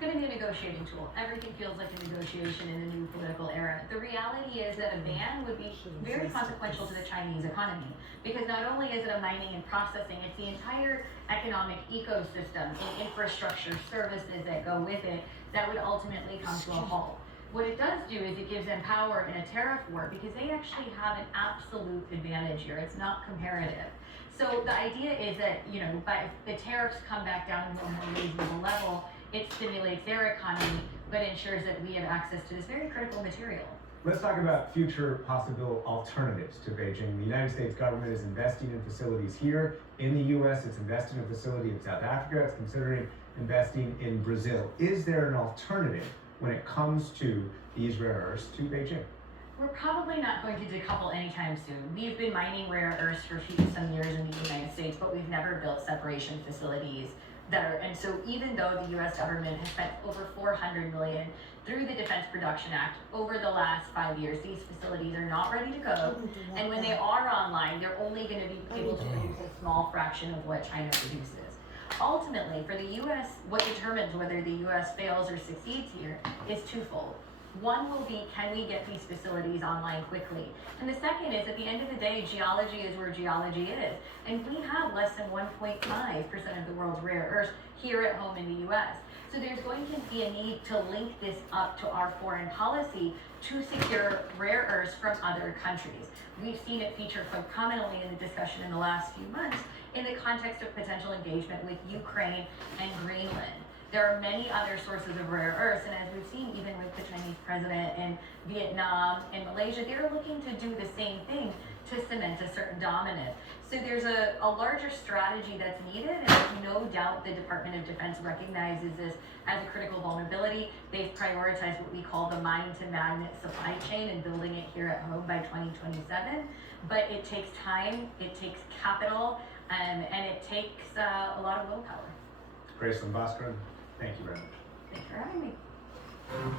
going to be a negotiating tool. Everything feels like a negotiation in the new political era. The reality is that a ban would be very consequential to the Chinese economy, because not only is it a mining and processing, it's the entire economic ecosystem and infrastructure services that go with it that would ultimately come to a halt. What it does do is it gives them power in a tariff war, because they actually have an absolute advantage here. It's not comparative. So the idea is that, you know, by the tariffs come back down to a more reasonable level, it stimulates their economy, but ensures that we have access to this very critical material. Let's talk about future possible alternatives to Beijing. The United States government is investing in facilities here in the US, it's investing in a facility in South Africa, it's considering investing in Brazil. Is there an alternative when it comes to these rare earths to Beijing? We're probably not going to decouple anytime soon. We've been mining rare earths for some years in the United States, but we've never built separation facilities and so even though the US government has spent over $400 million through the Defense Production Act over the last 5 years, these facilities are not ready to go. And when they are online, they're only going to be able to produce a small fraction of what China produces. Ultimately, for the US, what determines whether the US fails or succeeds here is twofold. One will be, can we get these facilities online quickly? And the second is, at the end of the day, geology is where geology is. And we have less than 1.5% of the world's rare earths here at home in the US. So there's going to be a need to link this up to our foreign policy to secure rare earths from other countries. We've seen it feature quite prominently in the discussion in the last few months in the context of potential engagement with Ukraine and Greenland. There are many other sources of rare earths, and as we've seen even with the Chinese president in Vietnam and Malaysia, they're looking to do the same thing to cement a certain dominance. So there's a larger strategy that's needed, and there's no doubt the Department of Defense recognizes this as a critical vulnerability. They've prioritized what we call the mine-to-magnet supply chain and building it here at home by 2027. But it takes time, it takes capital, and it takes a lot of willpower. Gracelyn Bhaskaran, thank you very much. Thanks for having me.